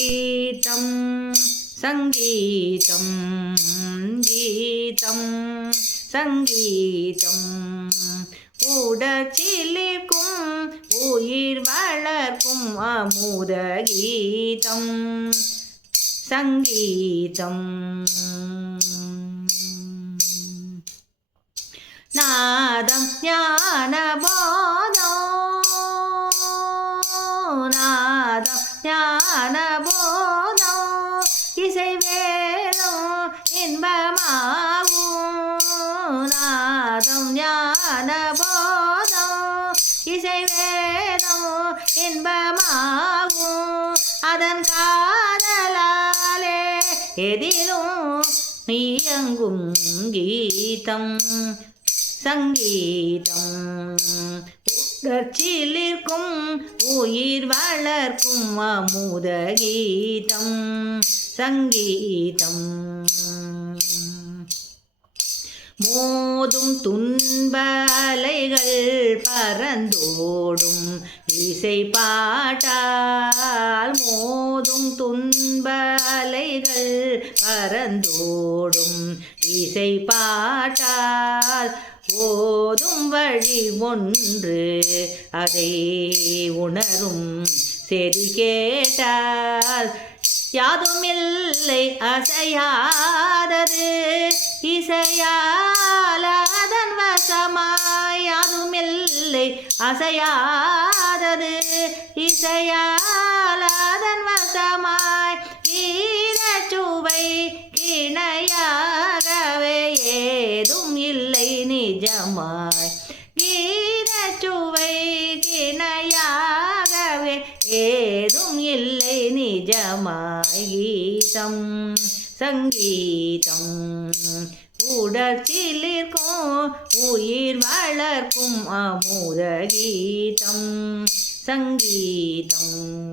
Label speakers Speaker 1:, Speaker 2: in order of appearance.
Speaker 1: गीतं सङ्गीतं गीतं சங்கீதம். உடச்சிலிருக்கும் உயிர் வளர்க்கும் அமுத கீதம் சங்கீதம். நாதம் ஞானபோ வேதம் இன்பமாகும். அதன் காதலாலே எதிலும் இயங்கும் கீதம். சங்கீதம். உடற்சிலிருக்கும் உயிர் வளர்க்கும் அமுத கீதம். சங்கீதம். மோதும் துன்ப அலைகள் பறந்தோடும் இசை பாட்டால் மோதும் துன்பலைகள் பறந்தோடும் இசை பாட்டால் ஓதும் வழி ஒன்று அதை உணரும் செறி கேட்டால் யாதுமில்லை அசையாதது இசையா இசை அசையாதது. இசையாலாதன் வசமாய் கீரச்சுவை கிணையாகவே ஏதும் இல்லை நிஜமாய் கீரச்சுவை கிணையாகவே ஏதும் இல்லை நிஜமாய் கீதம் சங்கீதம் உடற்சிலிருக்கும் உயிர் வளர்க்கும் அமுத கீதம் சங்கீதம்.